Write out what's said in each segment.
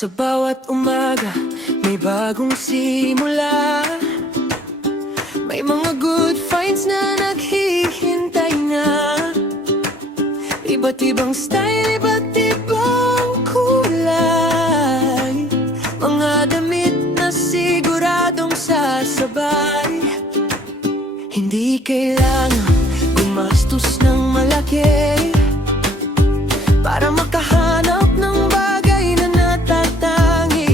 Sa bawat umaga, may bagong simula. May mga good finds na naghihintay na. Iba't ibang style, iba't ibang kulay. Mga damit na siguradong sasabay. Hindi kailangan gumastos ng malaki para makahanap ng bagay na natatangi.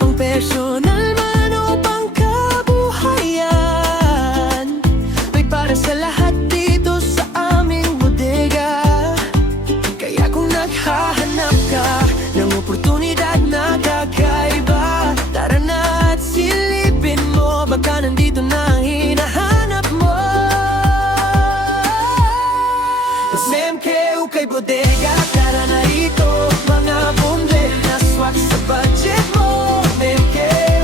Pang personal man o pang kabuhayan, may para sa lahat dito sa aming bodega. Kaya kung naghahanap ka ng oportunidad na kakaiba, tara na at silipin mo, baka nandito na ang hinahanap mo. MK Ukay Bodega, tara na rito. Mga bundle na swak sa budget mo. MK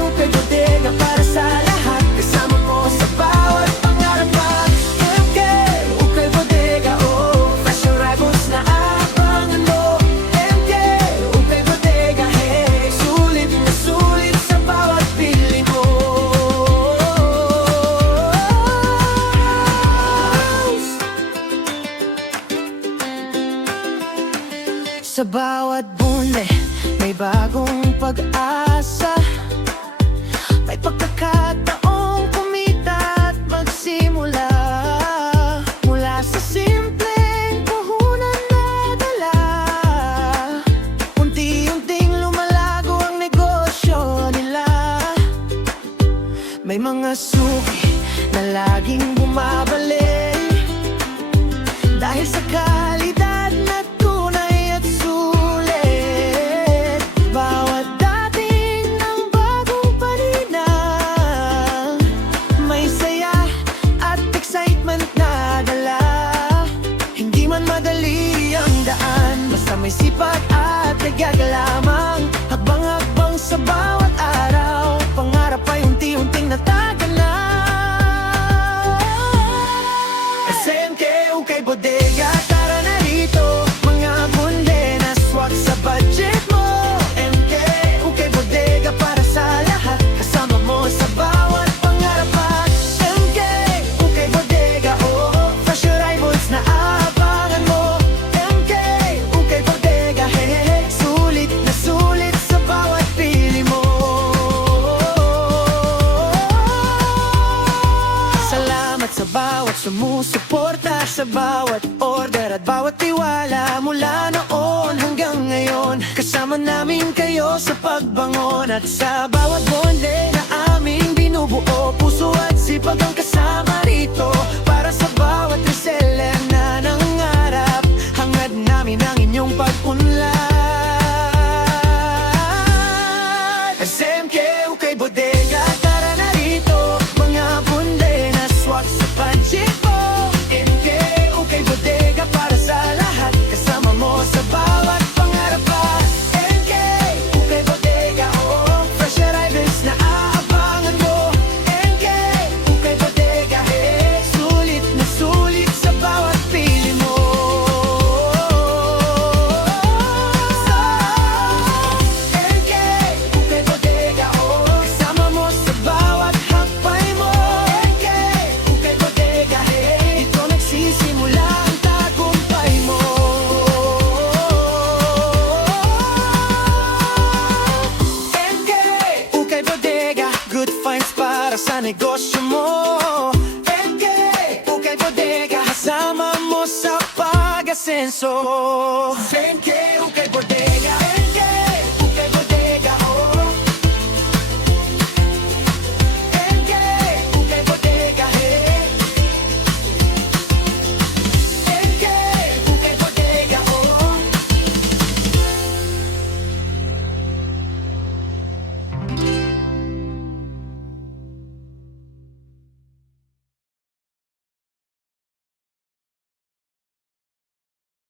Ukay Bodega, para sa lahat, kasama mo sa bawat pangarap pa. MK Ukay Bodega, oh, fashion rivals na abangan mo. MK Ukay Bodega, hey, sulit na sulit sa bawat pili mo. Sa bawat bunle, may bagong pag-asa. May pagkakataong kumita at magsimula. Mula sa simpleng puhunan na dala, unti-unting lumalago ang negosyo nila. May mga suki na laging bumabalik dahil sa kalidad na tunay at sulit. Bawat dating ng bagong panina, may saya at excitement na dala. Hindi man madali ang daan, basta may sipag at tiyaga lamang. Habang-habang sa bawat araw, pangarap ay unti-unting natagala. SMK Ukay Bodega, tara na rito. Mga bunle na swak sa budget mo. MK Ukay Bodega, para sa lahat, kasama mo sa bawat pangarap pa. MK Ukay Bodega, oh, fashion rivals na abangan mo. MK Ukay Bodega, hey, sulit na sulit sa bawat pili mo. Salamat sa bawat sumusuporta, sa bawat order at bawat tiwala. Mula noon hanggang ngayon, kasama namin kayo sa pagbangon. At sa bawat bonde na aming binubuo, puso at sipag ang kasama rito. Para sa bawat reseller na nangarap, hangad namin ang inyong pag-unlad. SMK Ukay Bodega, tara na rito. Mga bonde na swak sa budget mo. MK Ukay Bodega, para sa lahat, kasama mo sa bawat pangarap pa. MK Ukay Bodega, oh, fresh arrivals na aabangan mo. MK Ukay Bodega, hey, sulit na sulit sa bawat pili mo. MK Ukay Bodega, oh, kasama mo sa bawat hakbay mo. MK Ukay Bodega, hey, ito nagsisimula ang tagumpay mo. MK Ukay Bodega, good finds para sa negosyo mo. MK Ukay Bodega, kasama mo sa pag-asenso. MK Ukay Bodega.